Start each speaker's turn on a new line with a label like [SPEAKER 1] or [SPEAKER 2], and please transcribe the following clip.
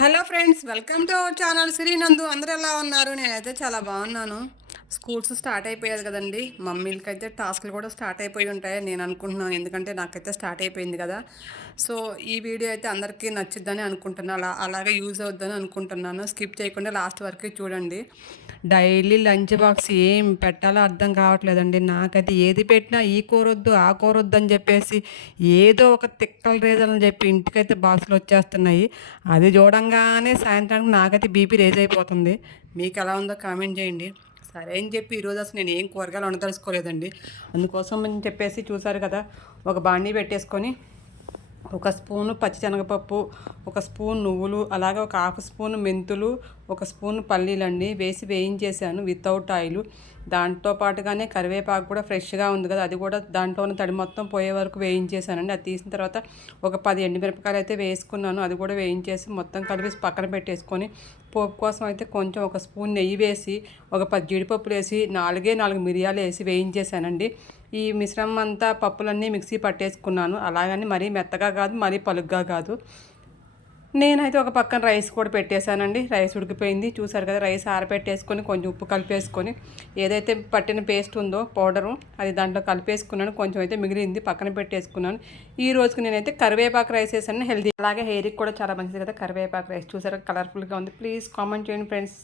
[SPEAKER 1] Hello friends welcome to our channel Srinandu. అందరూ ఎలా ఉన్నారు? నేనైతే చాలా బాగున్నాను. స్కూల్స్ స్టార్ట్ అయిపోయాయి కదండి. మమ్మీలకి అయితే టాస్క్లు కూడా స్టార్ట్ అయిపోయి ఉంటాయి. నేను అనుకుంటున్నాను ఎందుకంటే నాకైతే స్టార్ట్ అయిపోయింది కదా. సో ఈ వీడియో అయితే అందరికీ నచ్చుద్దని అనుకుంటున్నాను అలా అలాగే యూజ్ అవుద్దని అనుకుంటున్నాను. స్కిప్ చేయకుండా లాస్ట్ వరకు చూడండి. డైలీ లంచ్ బాక్స్ ఏం పెట్టాలో అర్థం కావట్లేదండి. నాకైతే ఏది పెట్టినా ఈ కూరొద్దు ఆ కూరొద్దు అని చెప్పేసి ఏదో ఒక తిక్కల రీజన్ అని చెప్పి ఇంటికైతే బాక్సులు వచ్చేస్తున్నాయి. అది చూడంగానే సాయంత్రానికి నాకైతే బీపీ రేజ్ అయిపోతుంది. మీకు ఎలా ఉందో కామెంట్ చేయండి. సరే అని చెప్పి ఈరోజు అసలు నేను ఏం కూరగాయలు వండదలుచుకోలేదండి. అందుకోసం అని చెప్పేసి చూసారు కదా ఒక బాండీ పెట్టేసుకొని ఒక స్పూను పచ్చిశనగపప్పు ఒక స్పూన్ నువ్వులు అలాగే ఒక హాఫ్ స్పూన్ మెంతులు ఒక స్పూన్ పల్లీలండి వేసి వేయించేసాను వితౌట్ ఆయిల్. దాంతో పాటుగానే కరివేపాకు కూడా ఫ్రెష్గా ఉంది కదా అది కూడా దాంట్లో ఉన్న తడి మొత్తం పోయే వరకు వేయించేసానండి అది తీసిన తర్వాత ఒక పది ఎండుమిరపకాయలు అయితే వేసుకున్నాను అది కూడా వేయించేసి మొత్తం కలిపి పక్కన పెట్టేసుకొని పోపు కోసం అయితే కొంచెం ఒక స్పూన్ నెయ్యి వేసి ఒక పది జీడిపప్పులు వేసి నాలుగే నాలుగు మిరియాలు వేసి వేయించేసానండి ఈ మిశ్రమం అంతా పప్పులన్నీ మిక్సీ పట్టేసుకున్నాను. అలాగని మరీ మెత్తగా కాదు మరీ పలుగ్గా కాదు. నేనైతే ఒక పక్కన రైస్ కూడా పెట్టేశానండి. రైస్ ఉడికిపోయింది. చూసారు కదా రైస్ ఆరపెట్టేసుకొని కొంచెం ఉప్పు కలిపేసుకొని ఏదైతే పట్టిన పేస్ట్ ఉందో పౌడరు అది దాంట్లో కలిపేసుకున్నాను. కొంచెం అయితే మిగిలింది పక్కన పెట్టేసుకున్నాను. ఈ రోజుకి నేనైతే కరివేపాకు రైస్ వేసాను హెల్దీ. అలాగే హెయిర్కి కూడా చాలా మంచిది కదా కరివేపాకు రైస్. చూసారు కలర్ఫుల్గా ఉంది. ప్లీజ్ కామెంట్ చేయండి ఫ్రెండ్స్.